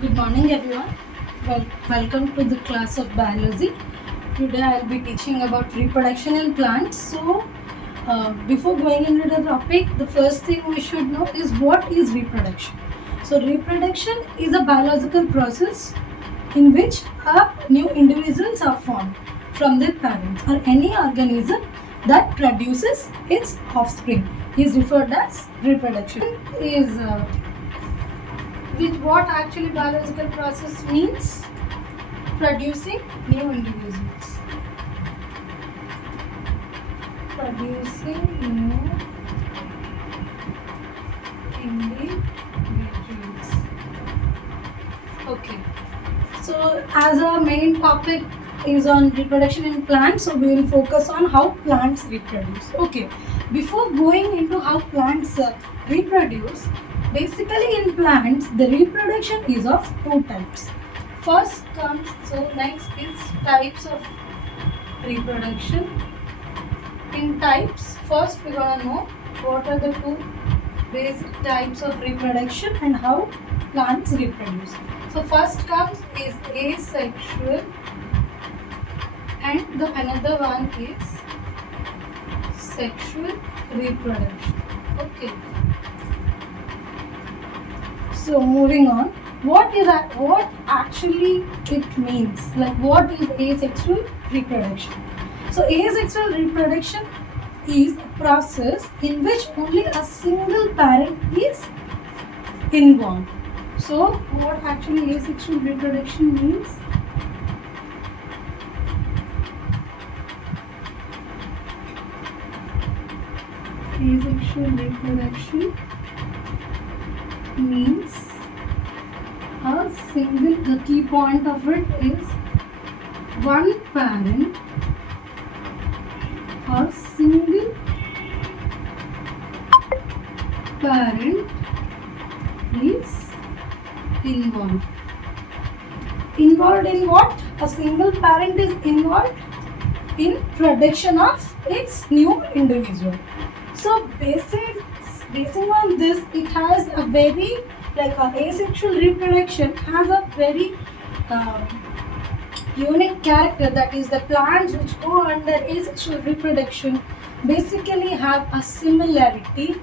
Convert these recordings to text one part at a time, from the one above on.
Good morning everyone. Welcome to the class of biology. Today I will be teaching about reproduction in plants. Before going into the topic, the first thing we should know is what is reproduction. So reproduction is a biological process in which new individuals are formed from their parents, or any organism that produces its offspring is referred as reproduction. Is with what actually biological process means? Producing new individuals. Producing new individuals. Okay. So as our main topic is on reproduction in plants, so we will focus on how plants reproduce. Okay. Before going into how plants reproduce, basically in plants the reproduction is of two types. Next is types of reproduction. In types, first we're gonna know what are the two basic types of reproduction and how plants reproduce. So first comes is asexual and the another one is sexual reproduction. Okay. So moving on, what actually it means? Like what is asexual reproduction? So asexual reproduction is a process in which only a single parent is involved. So what actually asexual reproduction means? Asexual reproduction means the key point of it is one parent or single parent is involved. Involved in what? A single parent is involved in production of its new individual. So basing on this, it has a very asexual reproduction has a very unique character, that is the plants which go under asexual reproduction basically have a similarity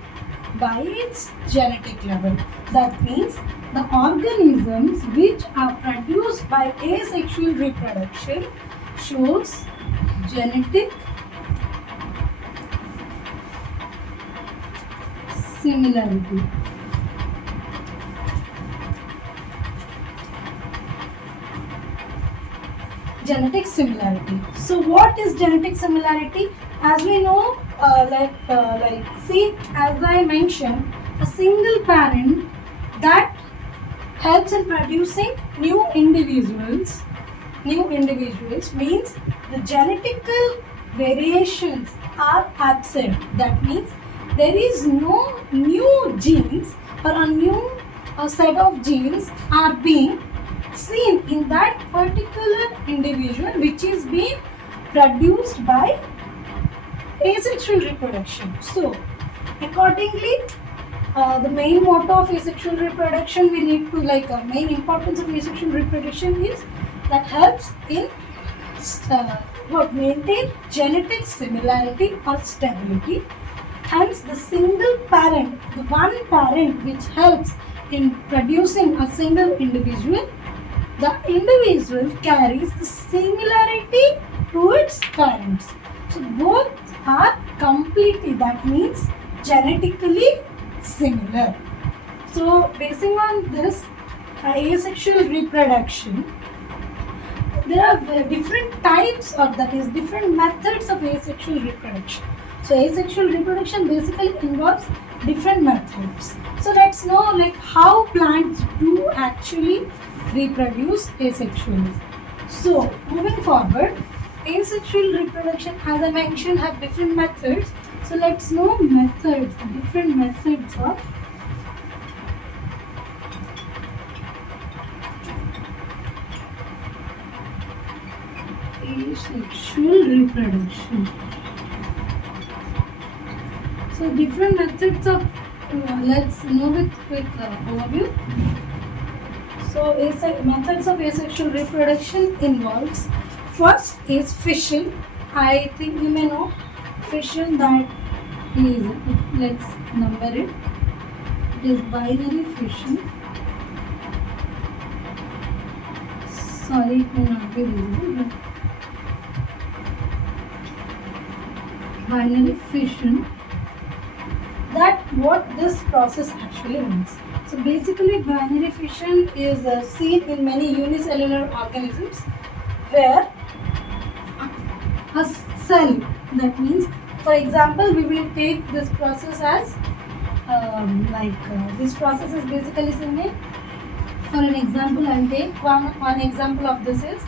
by its genetic level. That means the organisms which are produced by asexual reproduction shows genetic similarity. Genetic similarity. So what is genetic similarity? As we know, as I mentioned, a single parent that helps in producing new individuals means the genetical variations are absent. That means there is no new genes or a new set of genes are being seen in that particular individual which is being produced by asexual reproduction. So accordingly, the main motto of asexual reproduction, we need to main importance of asexual reproduction is that helps in maintain genetic similarity or stability. Hence the single parent, the one parent which helps in producing a single individual, the individual carries the similarity to its parents. So both are completely, that means genetically similar. So basing on this asexual reproduction, there are different types, or that is different methods of asexual reproduction. So asexual reproduction basically involves different methods. So let's know how plants do actually reproduce asexually. So moving forward, asexual reproduction, as I mentioned, have different methods. So let's know different methods of asexual reproduction. So different methods of let's know with quick overview. So methods of asexual reproduction involves, first is fission. I think you may know fission, that is, let's number it. It is binary fission. Sorry, it may not be visible, but binary fission, that what this process actually means. So basically binary fission is seen in many unicellular organisms where a cell, that means, for example, we will take this process as this process is basically seen in, for an example, I will take one example of this is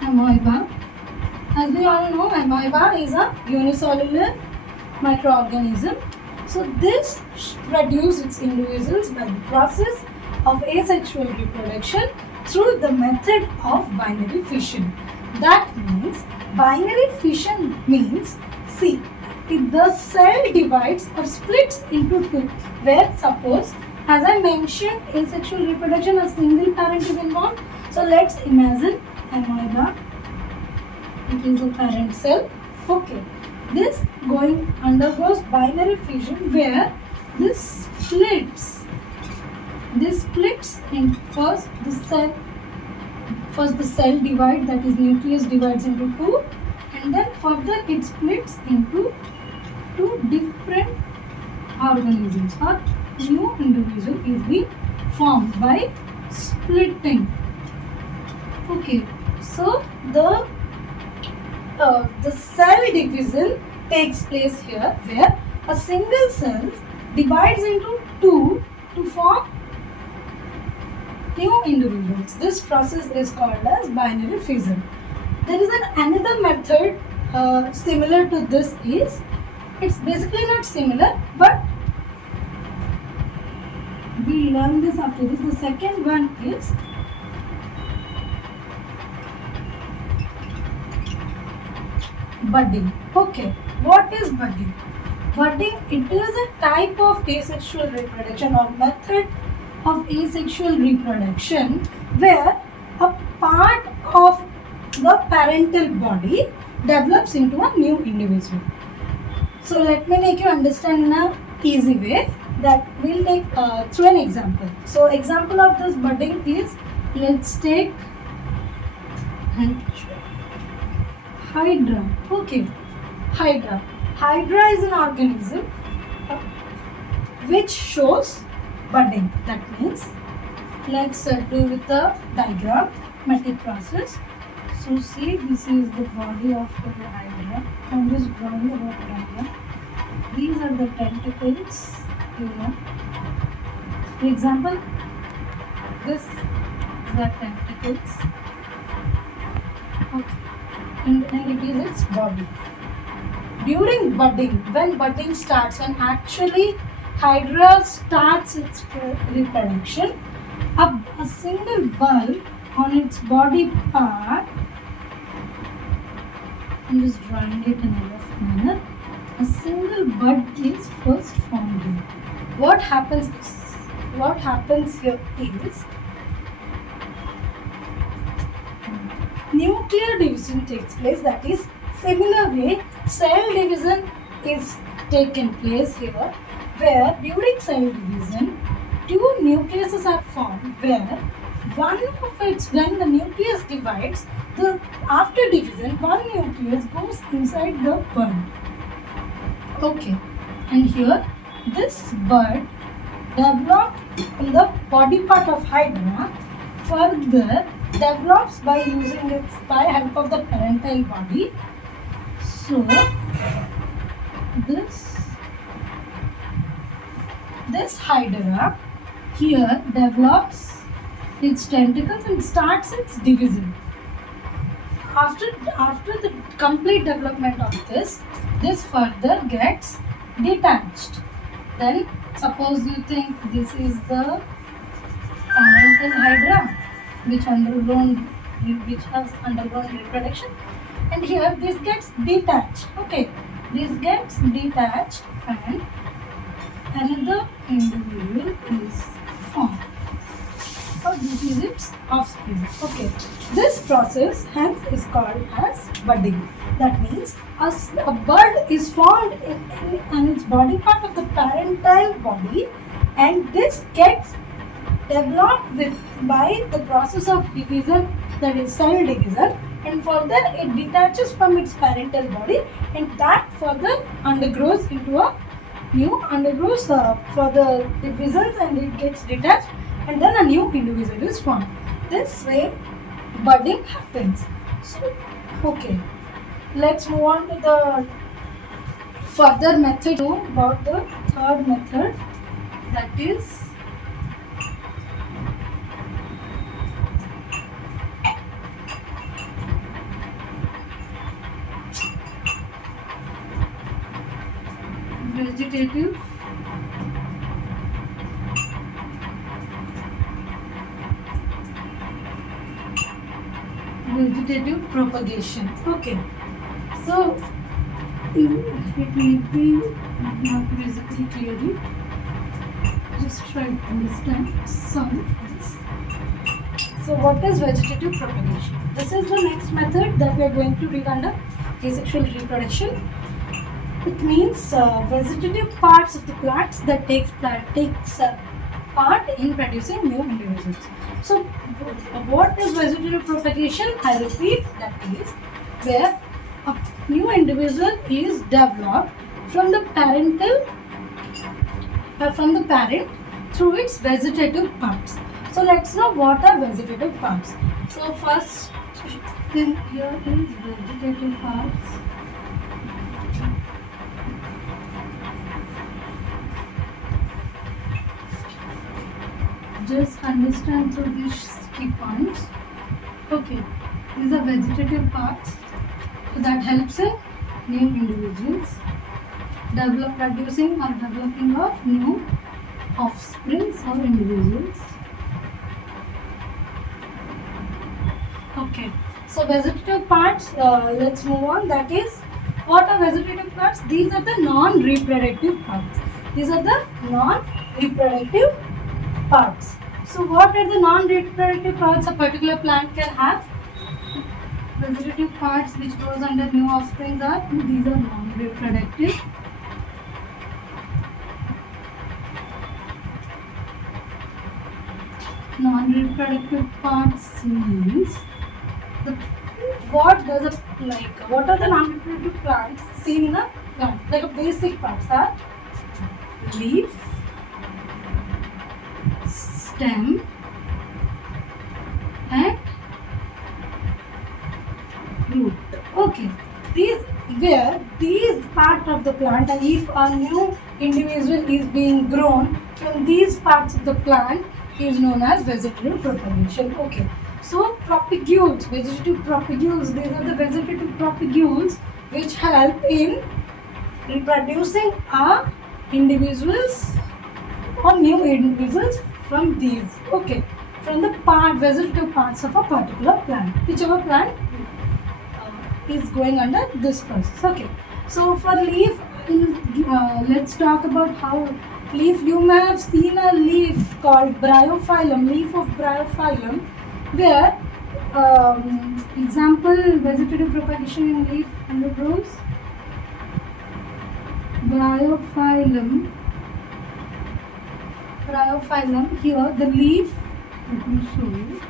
amoeba. As we all know, amoeba is a unicellular microorganism. So this produces its individuals by the process of asexual reproduction through the method of binary fission. That means binary fission means, see, if the cell divides or splits into two, where suppose, as I mentioned, asexual reproduction, a single parent is involved. So let's imagine amoeba, it is a parent cell. Okay, this undergoes binary fission where this splits in first the cell divide, that is nucleus divides into two, and then further it splits into two different organisms, or new individual is being formed by splitting. Okay, so the cell division takes place here where a single cell divides into two to form new individuals. This process is called as binary fission. There is another method similar to this is, it's basically not similar, but we learn this after this. The second one is budding. Okay, what is budding? Budding, it is a type of asexual reproduction or method of asexual reproduction where a part of the parental body develops into a new individual. So let me make you understand in a easy way, that we'll take through an example. So example of this budding is, let's take Hydra. Okay, Hydra. Hydra is an organism which shows budding. That means, let's do with the diagram, metric process. So see, this is the body of the Hydra. I'm just drawing the diagram. These are the tentacles, you know. For example, this is the tentacles. Okay. And it is its body. During budding, when budding starts, when actually Hydra starts its reproduction, a single bulb on its body part, I'm just drawing it in a rough manner, a single bud is first formed here. What happens here is, nuclear division takes place. That is, similar way cell division is taken place here, where during cell division two nucleuses are formed, where one of its, when the nucleus divides, after division one nucleus goes inside the bud. Okay, and here this bud developed in the body part of Hydra further develops by help of the parental body. So this Hydra here develops its tentacles and starts its division. After the complete development of this further gets detached. Then suppose you think this is the parental Hydra which has undergone reproduction, and here this gets detached. Okay, this gets detached and another individual is formed. So this is its offspring. Okay, this process hence is called as budding. That means a bud is formed in its body part of the parental body, and this gets developed by the process of division, that is cell division, and further it detaches from its parental body, and that further undergoes further divisions, and it gets detached, and then a new individual is formed. This way budding happens. So okay, let's move on to the further method. About the third method, that is vegetative propagation. Okay, so it may be not visibly clearly. Just try to understand some of this. So what is vegetative propagation? This is the next method that we are going to read under asexual reproduction. It means vegetative parts of the plants that takes part in producing new individuals. So what is vegetative propagation? I repeat, that is where a new individual is developed from the parent through its vegetative parts. So let's know what are vegetative parts. So first thing here is vegetative parts. Just understand through these key points. Okay, these are vegetative parts that helps in new individuals producing or developing of new offsprings or individuals. Okay, so vegetative parts, let's move on. That is, what are vegetative parts? These are the non-reproductive parts. These are the non-reproductive parts. So what are the non-reproductive parts a particular plant can have? Vegetative parts which goes under new offsprings are, these are non-reproductive. Non-reproductive parts means what are the non-reproductive plants seen in a plant? Like a basic parts are leaf, stem, and root. Okay, these part of the plant, and if a new individual is being grown from these parts of the plant, is known as vegetative propagation. Okay, so propagules, vegetative propagules, these are the vegetative propagules which help in reproducing individuals or new individuals from these. Okay, from the vegetative parts of a particular plant, whichever plant is going under this process. Okay, so for leaf, let's talk about how leaf. You may have seen a leaf called bryophyllum, leaf of bryophyllum, where example vegetative propagation in leaf undergoes. Bryophyllum, here the leaf, let me show you.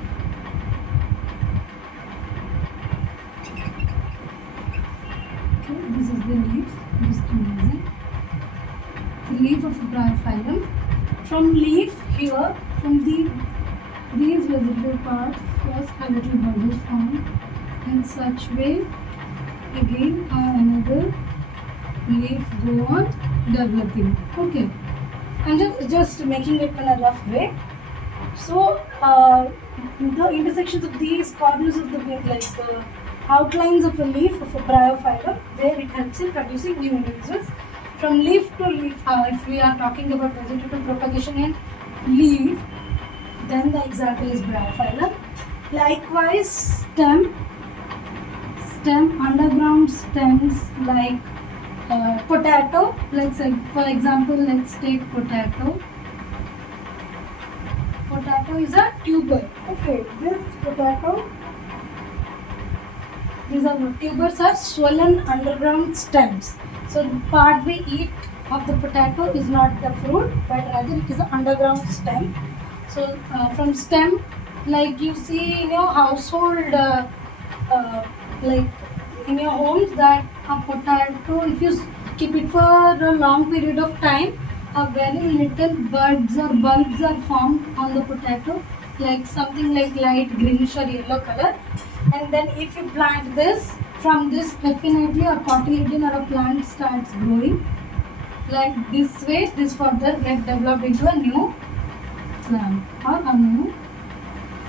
Okay, this is the leaf, just amazing. The leaf of bryophyllum. From leaf here, from these vegetative parts, first a little bud is formed. In such way, again another leaf go on developing. Okay, I'm just making it in a rough way. So the intersections of these corners of the leaf, like the outlines of a leaf of a bryophyllum, where it helps in producing new individuals. From leaf to leaf, if we are talking about vegetative propagation in leaf, then the example is bryophyllum. Likewise, stem, underground stems like potato, let's say for example, let's take potato. Potato is a tuber. Okay, this potato, these are tubers are swollen underground stems. So the part we eat of the potato is not the fruit, but rather it is an underground stem. So from stem, like you see in your household, like in your homes, that a potato, if you keep it for a long period of time, a very little buds or bulbs are formed on the potato, like something like light greenish or yellow color. And then if you plant this, from this definitely a cotyledon or a plant starts growing. Like this way, this further get developed into a new plant or a new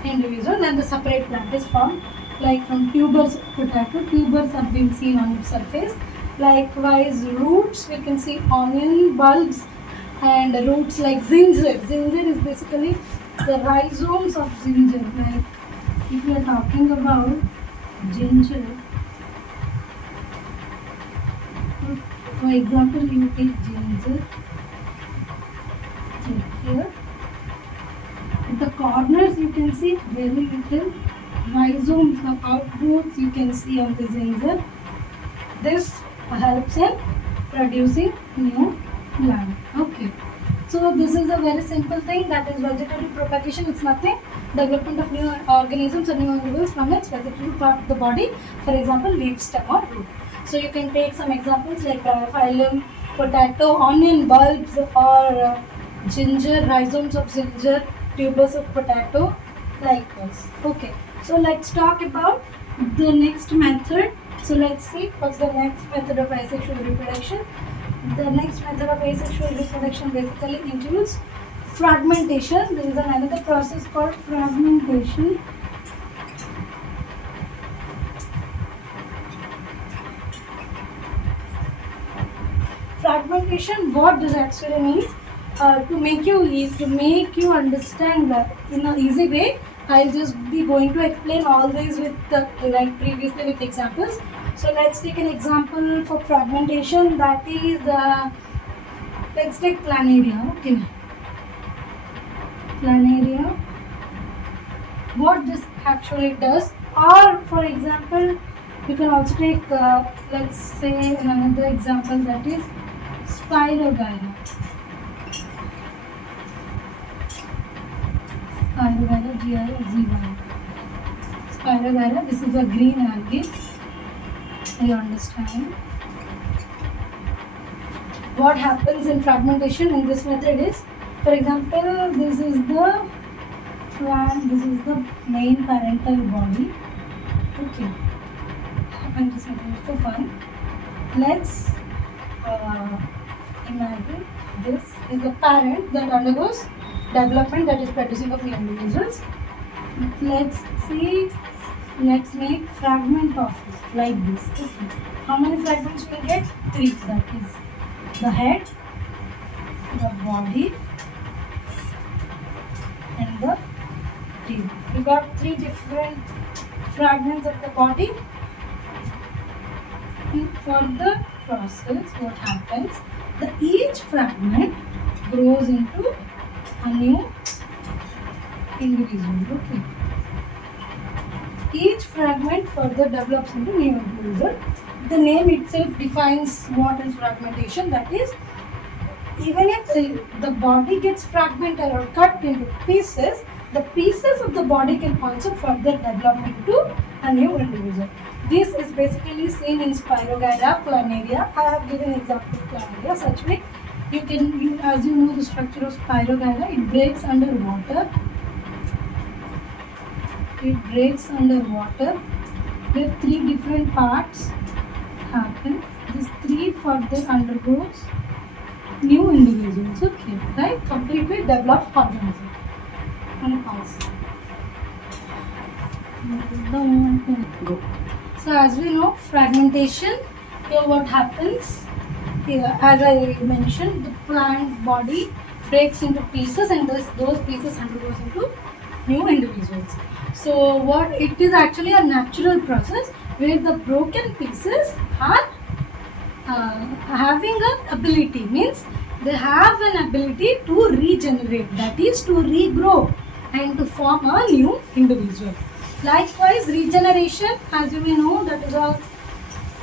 individual. Then the separate plant is formed. Like from tubers of potato, tubers have been seen on its surface. Likewise, roots, we can see onion bulbs and roots like ginger. Ginger is basically the rhizomes of ginger. Like if we are talking about ginger, for example, you take ginger, take here. At the corners, you can see very little rhizomes or outgrowths you can see on the ginger. This helps in producing new plant. Okay. So this is a very simple thing, that is vegetative propagation. It's nothing. Development of new organisms or new individuals from its vegetative part of the body. For example, leaf, stem or root. So you can take some examples like bryophyllum, potato, onion bulbs or ginger, rhizomes of ginger, tubers of potato, like this. Okay. So let's talk about the next method. So let's see what's the next method of asexual reproduction. The next method of asexual reproduction basically includes fragmentation. There is another process called fragmentation. Fragmentation, what does actually mean? To make you understand in an easy way, I'll just be going to explain all these with like previously with examples. So let's take an example for fragmentation, that is let's take planaria. Okay, planaria, what this actually does, or for example you can also take let's say another example, that is Spirogyra. Spirogyra, G-I-Z-Y. Spirogyra, this is a green algae. You understand? What happens in fragmentation in this method is, for example, this is the plant, this is the main parental body. Okay, I'm just making it for fun. Let's imagine this is the parent that undergoes development, that is producing of new individuals. Let's see, let's make fragment of it like this. Okay. How many fragments will get? 3. That is the head, the body and the tail. We got 3 different fragments of the body. For the process, what happens? Each fragment grows into a new individual. Okay. Each fragment further develops into new individual. The name itself defines what is fragmentation. That is, even if the body gets fragmented or cut into pieces, the pieces of the body can also further develop into a new individual. This is basically seen in Spirogyra, planaria. I have given example of planaria. Such way, as you know the structure of Spirogyra, it breaks under water. It breaks under water. Where 3 different parts happen. These 3 further undergoes new individuals. Okay, right? Completely developed organism. And pause. Go. So as we know, fragmentation, here what happens, here, as I mentioned, the plant body breaks into pieces and those pieces undergoes into new individuals. So what it is actually a natural process where the broken pieces are having an ability, means they have an ability to regenerate, that is to regrow and to form a new individual. Likewise, regeneration, as you may know, that is a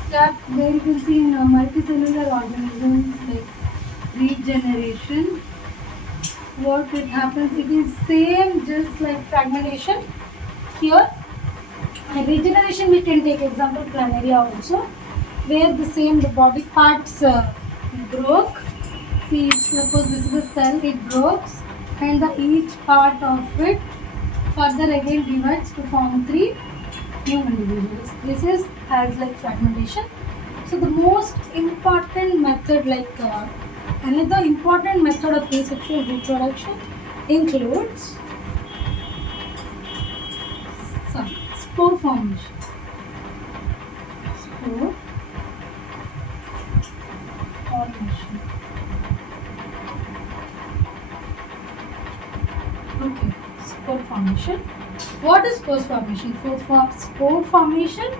step where you can see in multicellular organisms like regeneration. What it happens, it is same just like fragmentation. Here, regeneration we can take example planaria also, where the body parts broke. See, suppose this is a cell, it breaks, and each part of it further again divides to form 3 new individuals. This is as like fragmentation. So the most important method, another important method of asexual reproduction includes spore formation. Spore formation. Okay, spore formation. What is spore formation? Spore formation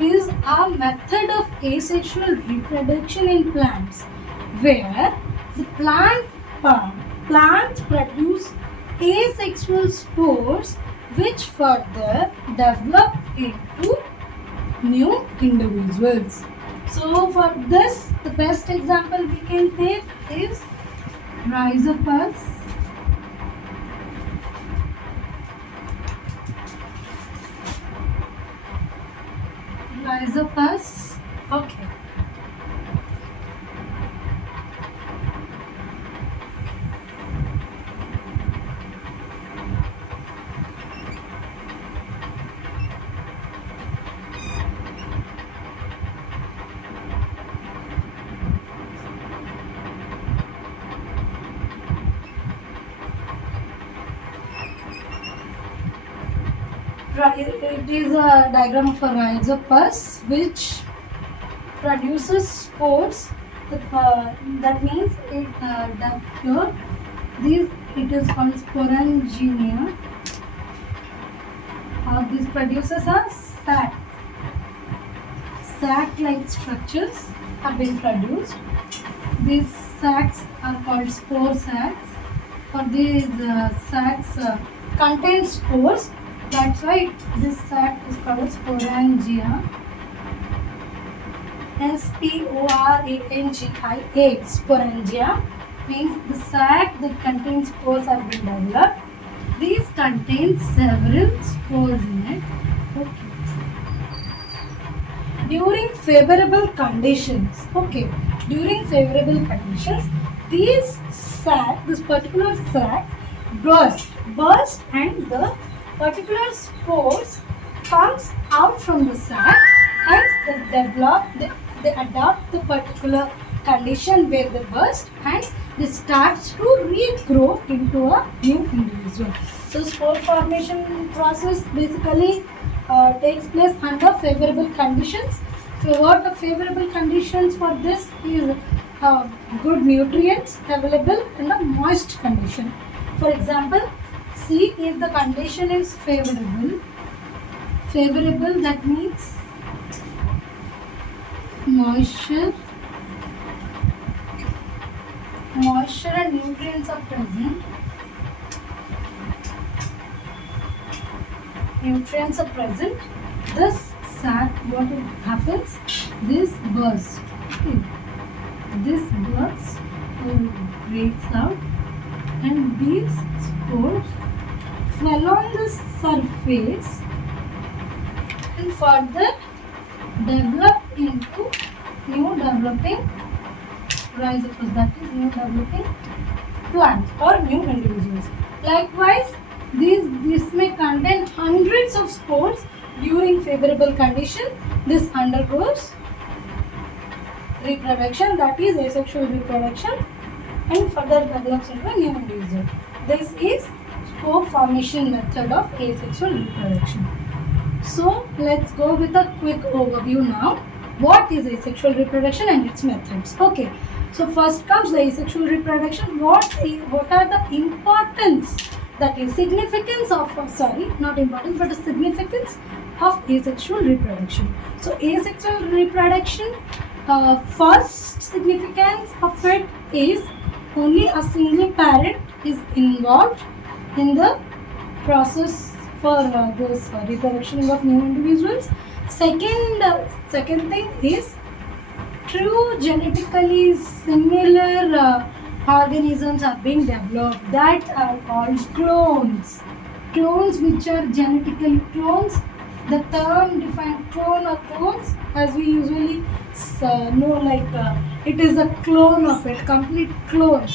is a method of asexual reproduction in plants where the plants produce asexual spores which further develop into new individuals. So for this, the best example we can take is Rhizopus. Rhizopus. Okay. It is a diagram of a rhizopus which produces spores. That means it it is called sporangina. This produces a sac. Sac-like structures have been produced. These sacs are called spore sacs. Or these sacs contain spores. That's why this sac is called sporangia. S-P-O-R-A-N-G-I-A. Sporangia means the sac that contains spores have been developed. These contain several spores in it. Okay. During favorable conditions, this particular sac burst and the particular spores comes out from the sac, hence they adopt the particular condition where they burst and they start to regrow into a new individual. So spore formation process basically takes place under favorable conditions. So what are favorable conditions for this is good nutrients available in a moist condition. For example, see, if the condition is favorable, that means moisture and nutrients are present. This sac, what happens? This bursts. Okay. This bursts breaks out, and these spores swell on the surface and further develop into new developing rhizopus, that is new developing plants or new individuals. Likewise, this may contain hundreds of spores. During favorable condition, this undergoes reproduction, that is asexual reproduction, and further develops into a new individual. This is spore formation method of asexual reproduction. So let's go with a quick overview now. What is asexual reproduction and its methods? Okay. So first comes the asexual reproduction. What are the importance, that is significance of, not importance, but the significance of asexual reproduction. So asexual reproduction First significance of it is only a single parent is involved in the process for this reproduction of new individuals. Second thing is true genetically similar organisms are being developed that are called clones. Clones which are genetically clones. The term defined clone or clones, as we usually know, it is a clone of it, complete clone.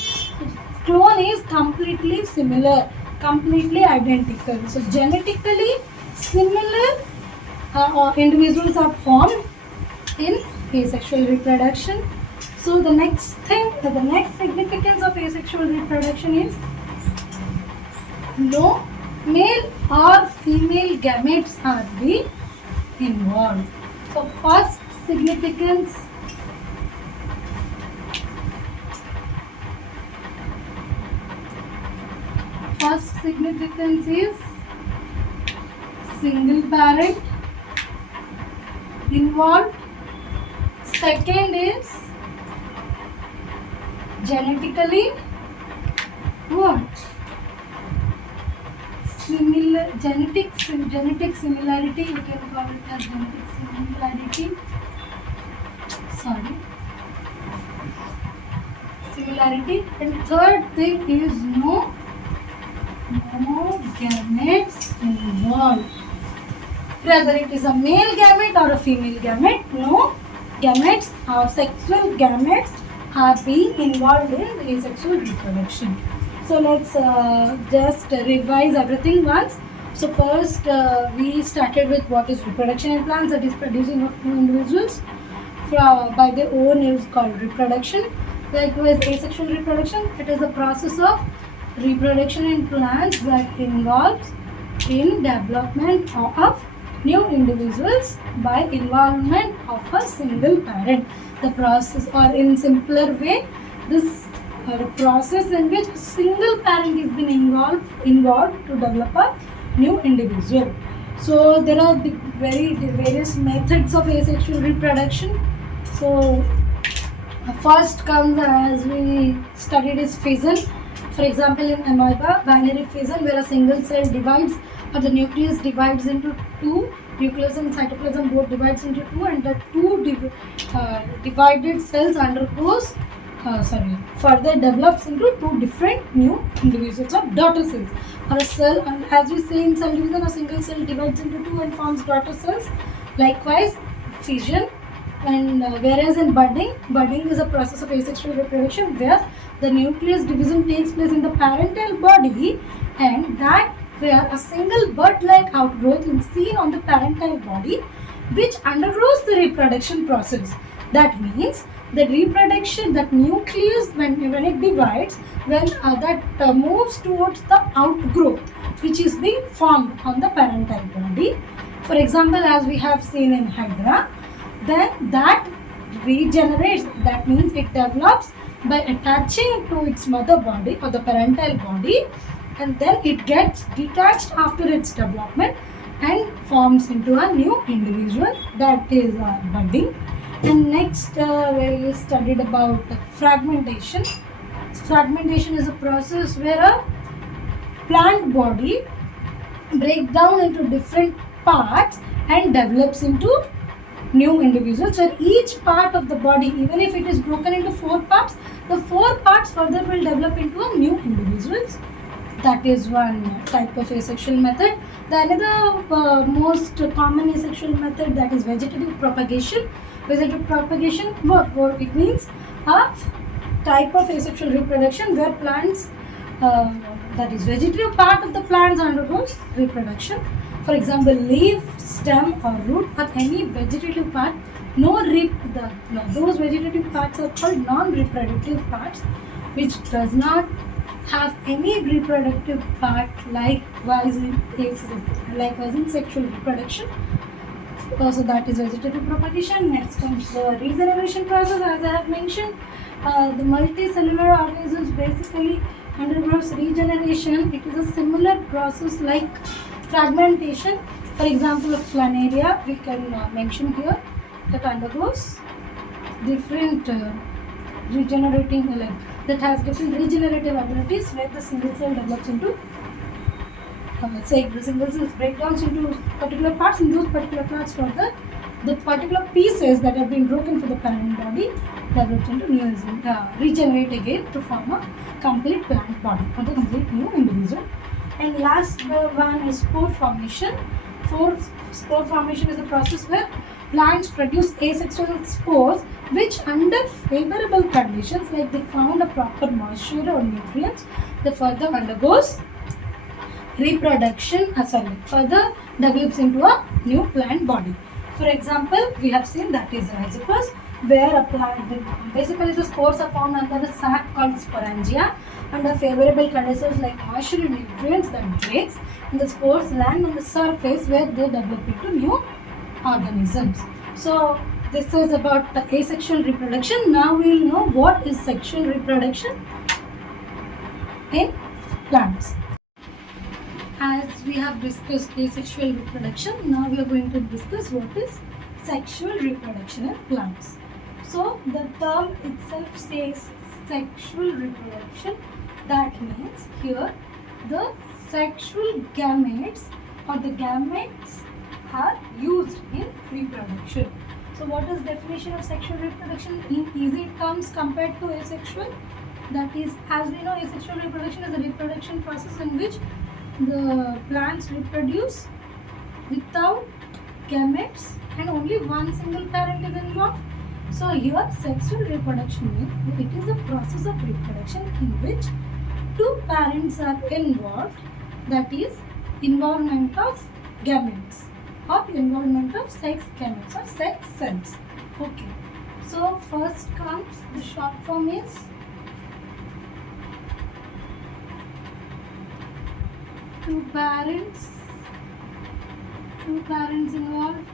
Clone is completely similar, completely identical. So genetically similar individuals are formed in asexual reproduction. So the next significance of asexual reproduction is no male or female gametes are being involved. So first significance is single parent involved. Second is genetically what? Genetic similarity, you can call it as genetic similarity. Similarity. And third thing is no gametes involved. Whether it is a male gamete or a female gamete, no gametes or sexual gametes are being involved in asexual reproduction. So let's just revise everything once. So first we started with what is reproduction in plants, that is producing of new individuals by their own is called reproduction. Likewise asexual reproduction, it is a process of reproduction in plants that involves in development of new individuals by involvement of a single parent. The process, or in simpler way, this process in which a single parent is been involved to develop a new individual. So there are various methods of asexual reproduction. So first comes, as we studied, is fission. For example, in amoeba, binary fission, where a single cell divides or the nucleus divides into two, nucleus and cytoplasm both divides into two, and the two divided cells undergoes further develops into two different new individuals or daughter cells, or a cell. And as we say in cell division, a single cell divides into two and forms daughter cells. Likewise fission. And whereas in budding is a process of asexual reproduction where the nucleus division takes place in the parental body, and that where a single bud-like outgrowth is seen on the parental body which undergoes the reproduction process. That means the reproduction, that nucleus when it divides, when that moves towards the outgrowth which is being formed on the parental body. For example, as we have seen in Hydra, then that regenerates, that means it develops by attaching to its mother body or the parental body, and then it gets detached after its development and forms into a new individual, that is budding. And next we studied about fragmentation. Fragmentation is a process where a plant body breaks down into different parts and develops into new individuals, where each part of the body, even if it is broken into 4 parts, the 4 parts further will develop into a new individuals. That is one type of asexual method. The another most common asexual method, that is vegetative propagation. Vegetative propagation, what it means, a type of asexual reproduction where plants, that is vegetative part of the plants undergoes reproduction. For example, leaf, stem or root or any vegetative part, those vegetative parts are called non-reproductive parts, which does not have any reproductive part, likewise in sexual reproduction. So that is vegetative propagation. Next comes the regeneration process. As I have mentioned, the multicellular organisms basically undergoes regeneration. It is a similar process like fragmentation. For example, of planaria we can mention here, that undergoes different regenerating, that has different regenerative abilities, where the single cell develops into say the single cells break down into particular parts, and those particular parts for the particular pieces that have been broken for the parent body develop into new regenerate again to form a complete plant body or the complete new individual. And last one is spore formation. Spore formation is a process where plants produce asexual spores which, under favorable conditions like they found a proper moisture or nutrients, they further undergoes reproduction, further develops into a new plant body. For example, we have seen that is rhizopus, where a plant, basically the spores are found under a sac called sporangia. Under favorable conditions like moisture and nutrients, that breaks, and the spores land on the surface where they develop into new organisms. So this is about the asexual reproduction. Now we will know what is sexual reproduction in plants. As we have discussed asexual reproduction, now we are going to discuss what is sexual reproduction in plants. So the term itself says sexual reproduction. That means here the sexual gametes or the gametes are used in reproduction. So what is definition of sexual reproduction in easy terms compared to asexual? That is, as we know, asexual reproduction is a reproduction process in which the plants reproduce without gametes and only one single parent is involved. So here sexual reproduction means it is a process of reproduction in which two parents are involved, that is involvement of gametes or involvement of sex gametes or sex cells. Okay, so first comes the short form is two parents involved.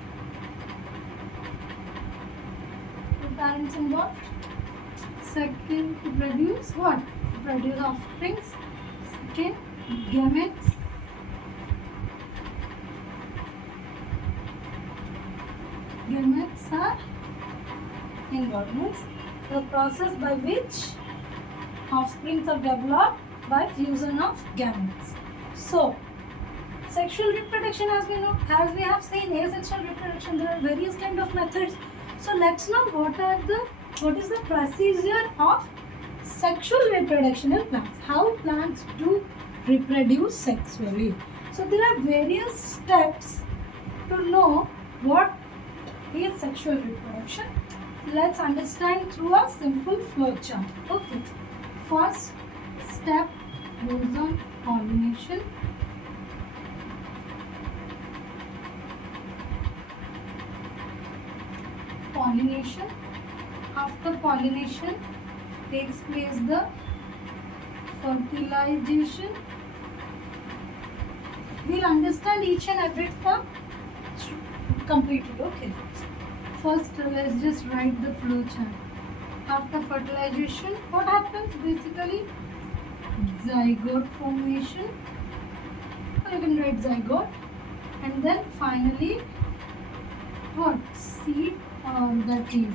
Second, to produce what? To produce offsprings. Second, gametes. Gametes are involved. The process by which offsprings are developed by fusion of gametes. So, sexual reproduction, as we know, as we have seen asexual reproduction, there are various kind of methods. So let's know what is the procedure of sexual reproduction in plants. How plants do reproduce sexually. So there are various steps to know what is sexual reproduction. Let's understand through a simple flow chart. Okay. First step goes on pollination. After pollination takes place the fertilization. We'll understand each and every term completely. Okay. First, let's just write the flow chart. After fertilization, what happens? Basically, zygote formation. You can write zygote, and then finally, what? Seed. That is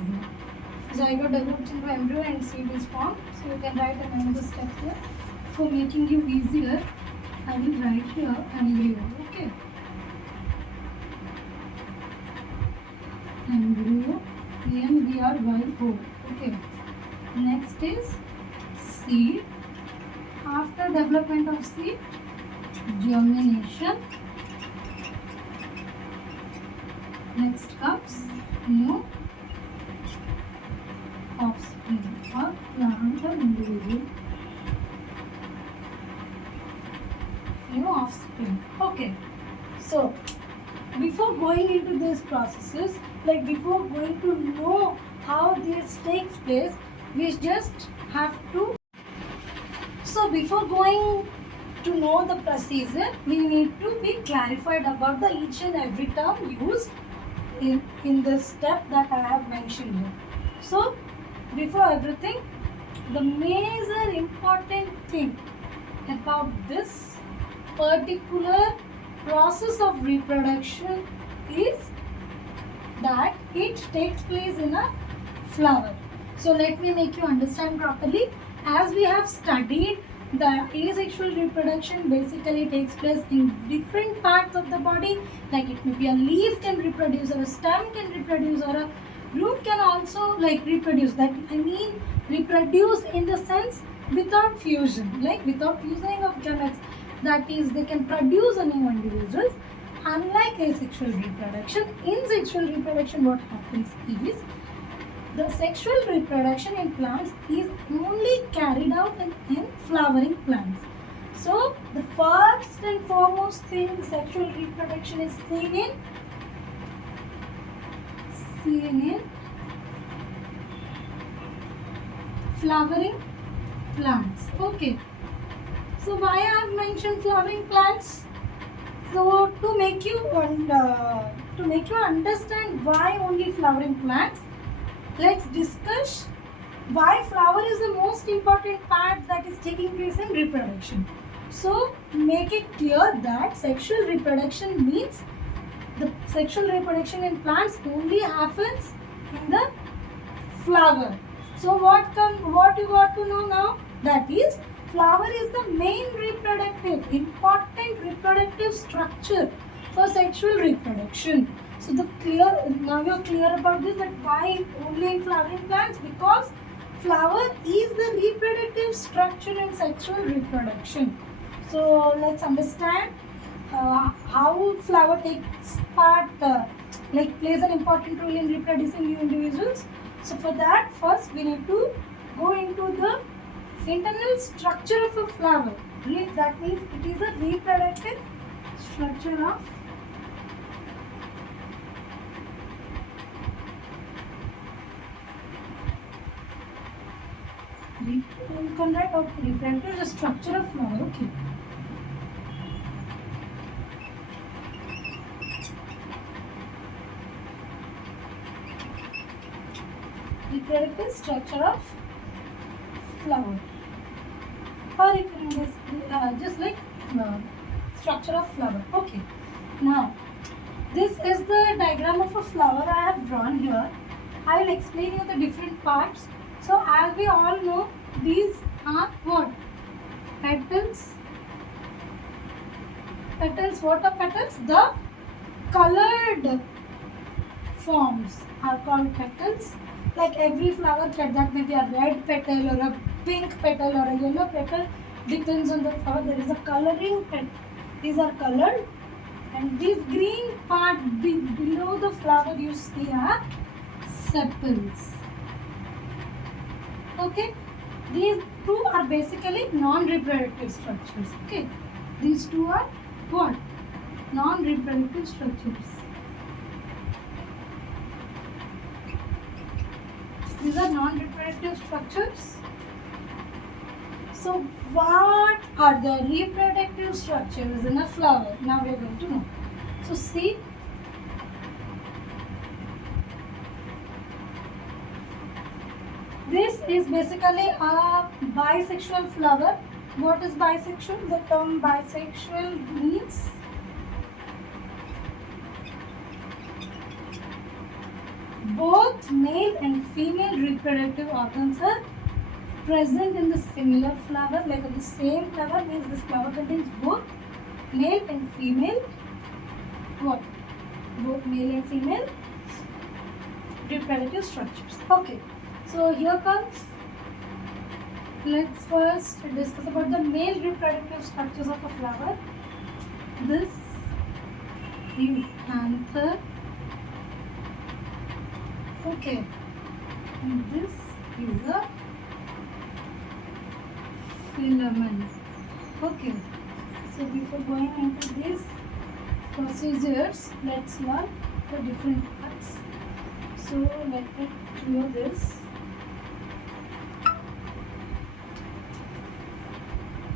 zygote develops into embryo and seed is formed. So you can write another step here. For making you easier, I will write here embryo. Okay. Embryo. EMBRYO. Okay. Next is seed. After development of seed, germination. Next comes new offspring or plant or individual. New offspring. Okay. So before going into these processes, before going to know how this takes place, we just have to. So before going to know the procedure, we need to be clarified about the each and every term used in the step that I have mentioned here. So before everything, the major important thing about this particular process of reproduction is that it takes place in a flower. So let me make you understand properly. As we have studied, the asexual reproduction basically takes place in different parts of the body. Like it may be a leaf can reproduce, or a stem can reproduce, or a root can also like reproduce. That I mean reproduce in the sense without fusion, like without fusing of gametes. That is, they can produce a new individuals. Unlike asexual reproduction, in sexual reproduction what happens is the sexual reproduction in plants is only carried out in flowering plants. So the first and foremost thing the sexual reproduction is seen in flowering plants. Okay. So why I have mentioned flowering plants? So to make you understand why only flowering plants, let's discuss why flower is the most important part that is taking place in reproduction. So make it clear that sexual reproduction means the sexual reproduction in plants only happens in the flower. So what you got to know now? That is, flower is the main important reproductive structure for sexual reproduction. So now you're clear about this, that why only in flowering plants? Because flower is the reproductive structure in sexual reproduction. So let's understand how flower takes part, plays an important role in reproducing new individuals. So for that, first we need to go into the internal structure of a flower. That means it is a reproductive structure of reproductive structure of flower. Okay. Reproductive structure of flower, or you can just like structure of flower. Okay. Now this is the diagram of a flower I have drawn here. I will explain you the different parts. So as we all know, these are what? Petals. Petals. What are petals? The colored forms are called petals. Like every flower, that may be a red petal or a pink petal or a yellow petal, depends on the flower. There is a coloring petal. These are colored, and this green part below the flower you see are sepals. Okay, these two are basically non-reproductive structures. Okay, these two are what? Non-reproductive structures. These are non-reproductive structures. So what are the reproductive structures in a flower? Now we are going to know. So see, this is basically a bisexual flower. What is bisexual? The term bisexual means both male and female reproductive organs are present in the similar flower. Like the same flower means this flower contains both male and female what? Both male and female reproductive structures. Okay, so here comes, let's first discuss about the male reproductive structures of a flower. This is anther. Okay, and this is a filament. Okay, so before going into these procedures, let's learn the different parts. So let me clear this.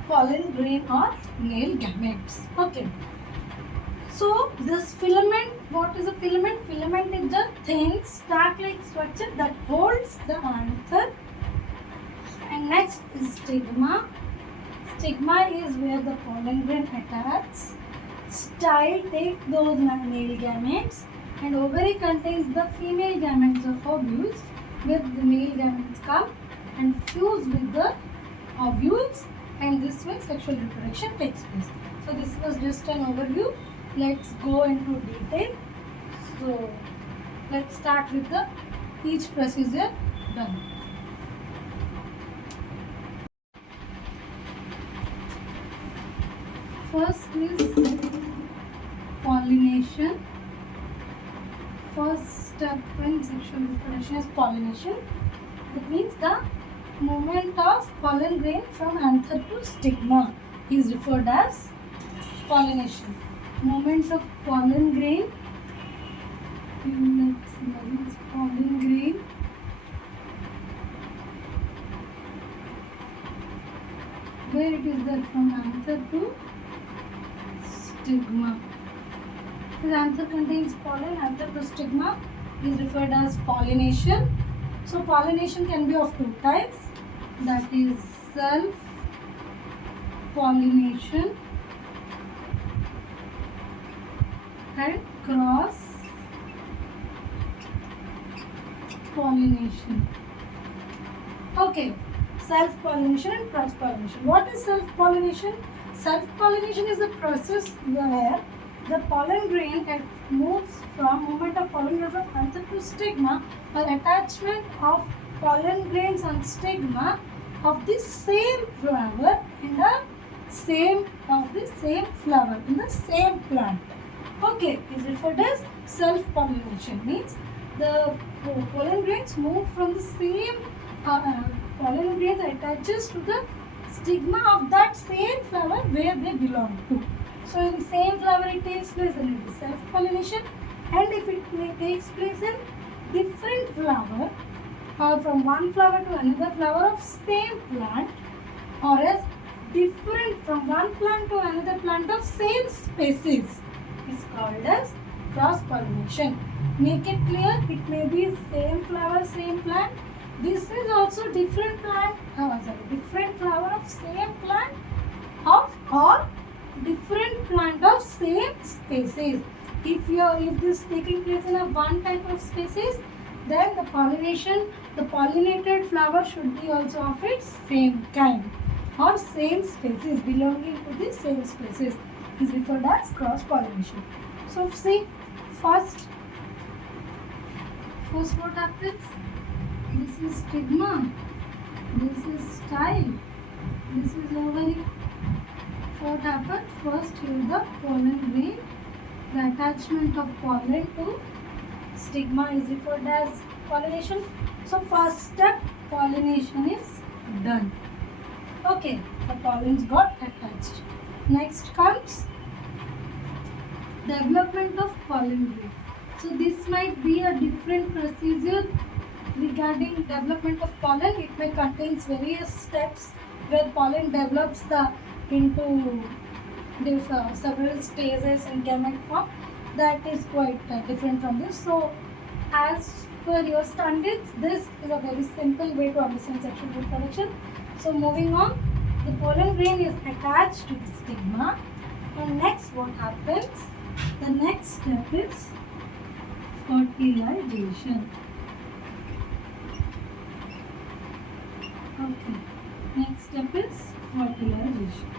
Pollen grain or male gametes. Okay. So this filament, what is a filament? Filament is the thin stalk-like structure that holds the anther. And next is stigma. Stigma is where the pollen grain attaches. Style takes those male gametes, and ovary contains the female gametes of ovules. where the male gametes come and fuse with the ovules, and this way sexual reproduction takes place. So this was just an overview. Let's go into detail. So let's start with the each procedure done. First is pollination. First step in sexual reproduction is pollination. It means the movement of pollen grain from anther to stigma is referred as pollination. Movements of pollen grain. Pollen grain where it is there from anther to stigma. The anther contains pollen, anther to stigma is referred as pollination. So pollination can be of two types, that is self-pollination and cross-pollination. Okay, self-pollination and cross-pollination. What is self-pollination? Self-pollination is a process where the pollen grain that moves from movement of pollen grain from anther to stigma or attachment of pollen grains on stigma of the same flower in the same flower in the same plant. Okay, is referred as self-pollination. Means the pollen grains move from the same pollen grains attaches to the stigma of that same flower where they belong to. So in same flower it takes place and it is self-pollination, and if it takes place in different flower or from one flower to another flower of same plant, or as different from one plant to another plant of same species, is called as cross-pollination. Make it clear, it may be same flower, same plant. This is also different plant, different flower of same plant or different plant of same species. If this is taking place in a one type of species, then the pollinated flower should be also of its same kind or same species, belonging to the same species, is referred as cross-pollination. So see, first what happens? This is stigma, this is style, this is ovary. What happened? First here the pollen grain, the attachment of pollen to stigma is referred as pollination. So first step, pollination is done. Okay, the pollens got attached. Next comes development of pollen grain. So this might be a different procedure regarding development of pollen. It may contains various steps where pollen develops into several stages in gamete form. That is quite different from this. So as per your standards, this is a very simple way to understand sexual reproduction. So moving on, the pollen grain is attached to the stigma, and next what happens? The next step is fertilization. Okay, next step is fertilization.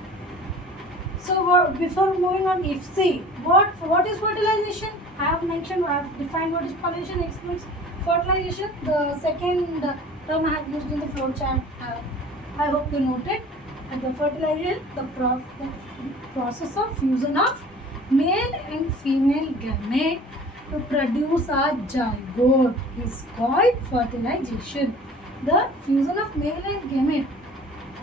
So before moving on, what is fertilization? I have defined what is pollination. Next is fertilization. The second term I have used in the flow chart. I hope you noted. And the fertilization, the process of fusion of male and female gamete to produce a zygote is called fertilization. The fusion of male and gamete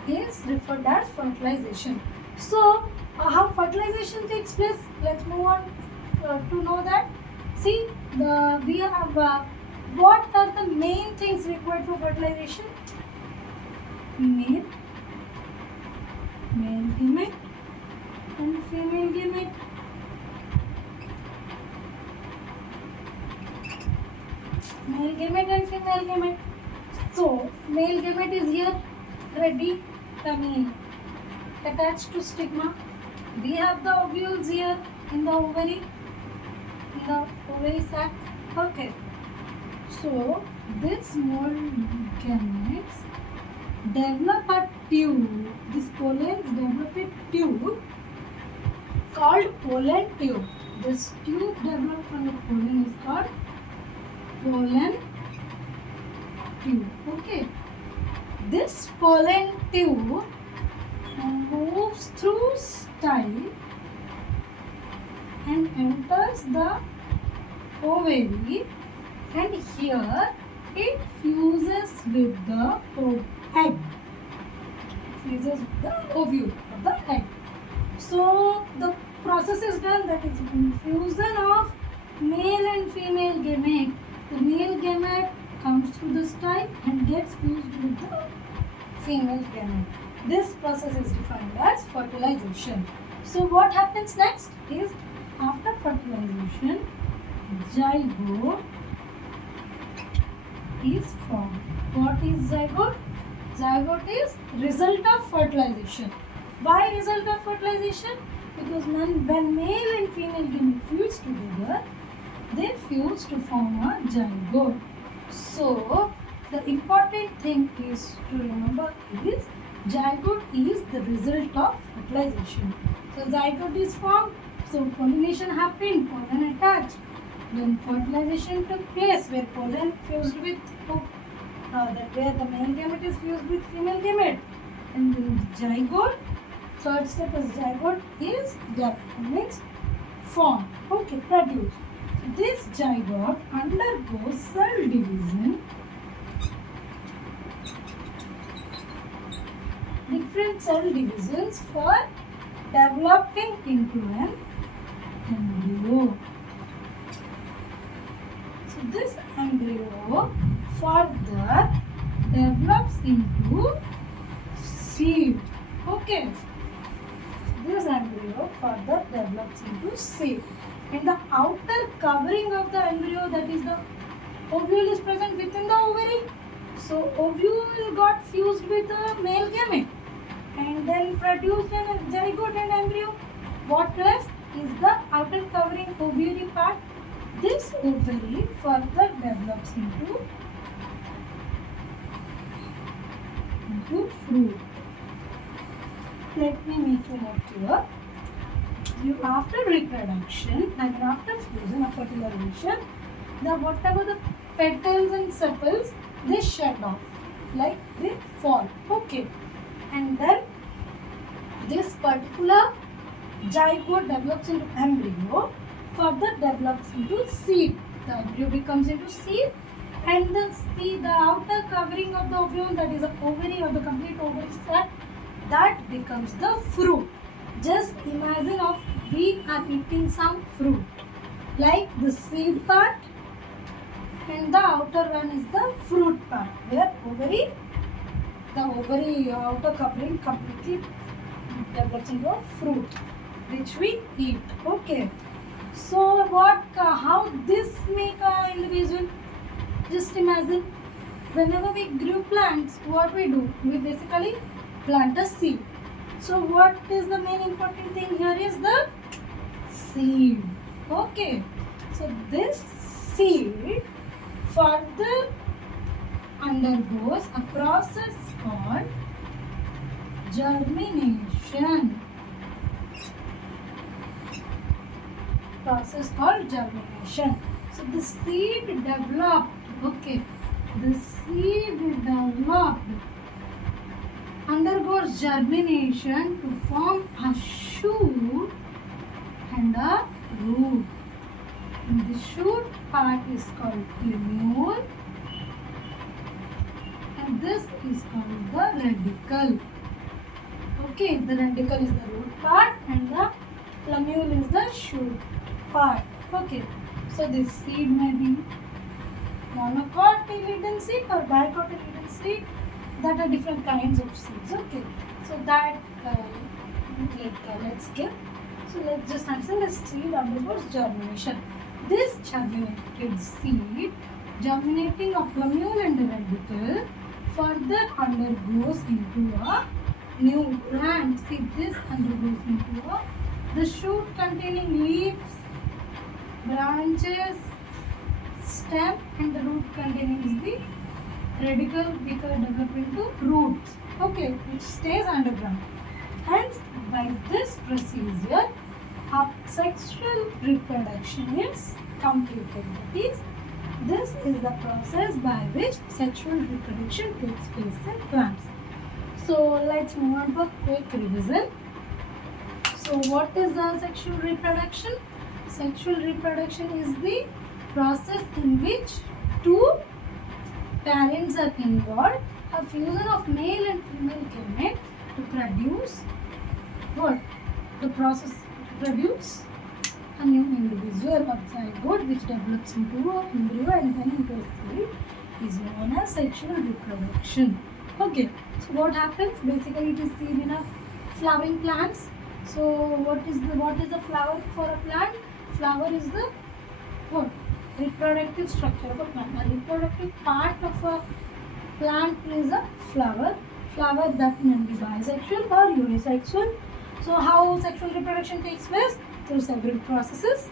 is referred as fertilization. So, how fertilization takes place? Let's move on to know that. See, we have what are the main things required for fertilization? Male gamete and female gamete. Male gamete and female gamete. So, male gamete is here ready, attached to stigma. We have the ovules here in the ovary sac. Okay. So this small gametes develop a tube. These pollens develop a tube called pollen tube. This tube developed from the pollen is called pollen tube. Okay. This pollen tube moves through style and enters the ovary, and here it fuses with the egg. Fuses with the ovule of the egg. So the process is done, that is fusion of male and female gamete. The male gamete comes through the style and gets fused with the female gamete. This process is defined as fertilization. So what happens next is, after fertilization, zygote is formed. What is zygote? Zygote is result of fertilization. Why result of fertilization? Because when male and female gamete fuse together, they fuse to form a zygote. So the important thing is to remember is zygote is the result of fertilization. So zygote is formed, so pollination happened, pollen attached. Then fertilization took place where pollen fused with where the male gamete is fused with female gamete. And then zygote, third step is zygote is means formed. Okay, produced. This zygote undergoes cell division. Different cell divisions for developing into an embryo. So this embryo further develops into seed. Okay. This embryo further develops into seed. And the outer covering of the embryo, that is the ovule, is present within the ovary. So ovule got fused with the male gamete and then produced a zygote and embryo. What left is the outer covering ovary part. This ovary further develops into fruit. Let me make you more clear. After reproduction, and after fusion or fertilization, whatever the petals and sepals, they shed off, like they fall. Okay, and then this particular zygote develops into embryo, further develops into seed. The embryo becomes into seed, and the outer covering of the ovule, that is the ovary or the complete ovary sac, that becomes the fruit. Just imagine we are eating some fruit, like the seed part, and the outer one is the fruit part, where the ovary outer covering completely develops into a fruit, which we eat. Okay. So how this make an individual? Just imagine, whenever we grow plants, what we do? We basically plant a seed. So what is the main important thing here is the seed. Okay. So this seed further undergoes a process called germination. Process called germination. So the seed developed. Okay. The seed developed undergoes germination to form a shoot and a root. And the shoot part is called plumule, and this is called the radicle. Okay, the radicle is the root part and the plumule is the shoot part. Okay, so this seed may be monocotyledon seed or dicotyledon seed. That are different kinds of seeds. Okay, so that let's give. So let's just understand the seed undergoes germination. This germinated seed, germinating a plumule and a radicle, further undergoes into a new plant. See, this undergoes into the shoot containing leaves, branches, stem and the root containing the radical because develop into roots, okay, which stays underground. Hence, by this procedure, sexual reproduction is completed. That is, this is the process by which sexual reproduction takes place in plants. So let's move on to a quick revision. So what is the sexual reproduction? Sexual reproduction is the process in which two parents are involved, a fusion of male and female gamete to produce what? The process to produce a new individual or zygote which develops into an embryo and then into a seed is known as sexual reproduction. Okay, so what happens? Basically, it is seen in a flowering plants. So what is the flower for a plant? Flower is the what? Reproductive structure of a plant. A reproductive part of a plant is a flower. Flower that may be bisexual or unisexual. So how sexual reproduction takes place? Through several processes.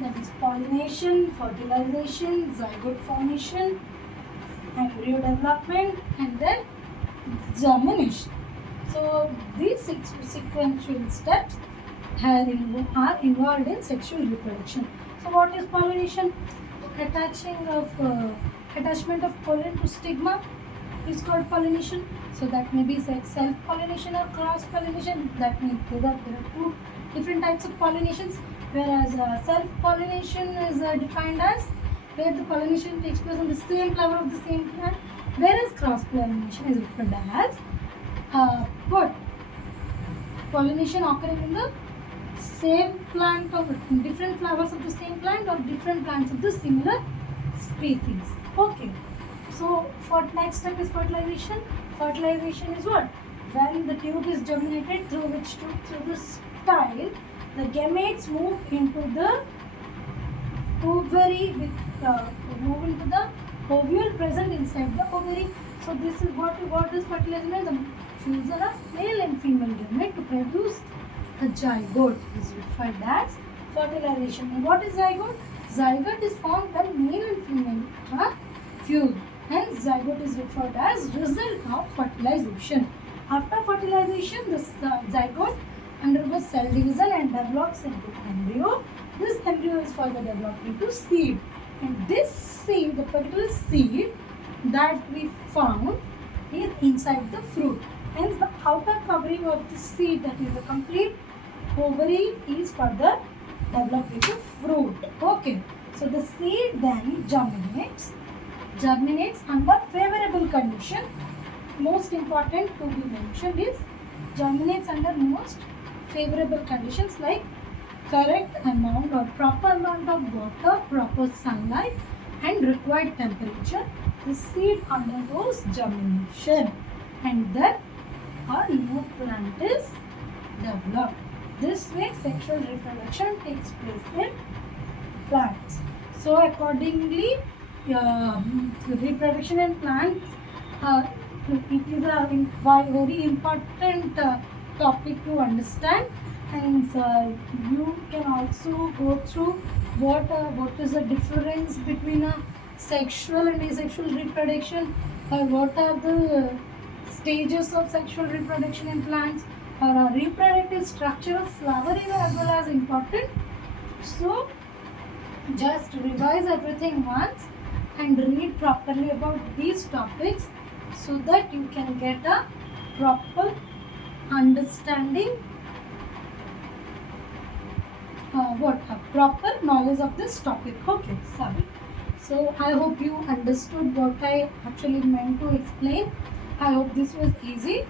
That is pollination, fertilization, zygote formation, embryo development, and then germination. So these six sequential steps are involved in sexual reproduction. So what is pollination? Attachment of pollen to stigma is called pollination. So that may be self-pollination or cross-pollination. That means there are two different types of pollinations. Whereas self-pollination is defined as where the pollination takes place on the same flower of the same plant. Whereas cross-pollination is referred as what? Pollination occurring in the same plant or different flowers of the same plant or different plants of the similar species. Okay. So for next step is fertilization. Fertilization is what? When the tube is germinated through the style, the gametes move into the ovary move into the ovule present inside the ovary. So this is what is fertilization? The fusion of male and female gamete to produce a zygote is referred as fertilization. And what is zygote? Zygote is formed when male and female are fused. Hence, zygote is referred as result of fertilization. After fertilization, the zygote undergoes cell division and develops into embryo. This embryo is further developed into seed. And this seed, the particular seed that we found, is inside the fruit. Hence, the outer covering of the seed, that is the complete ovary, is further developed into fruit. Okay. So the seed then germinates under favorable condition. Most important to be mentioned is germinates under most favorable conditions like correct amount or proper amount of water, proper sunlight and required temperature. The seed undergoes germination and then a new plant is developed. This way sexual reproduction takes place in plants. So accordingly, reproduction in plants, it is a very important topic to understand, and you can also go through what is the difference between a sexual and asexual reproduction, or what are the stages of sexual reproduction in plants, or a reproductive structure of flower is as well as important. So just revise everything once and read properly about these topics so that you can get a proper understanding, a proper knowledge of this topic. Okay, sorry. So I hope you understood what I actually meant to explain. I hope this was easy.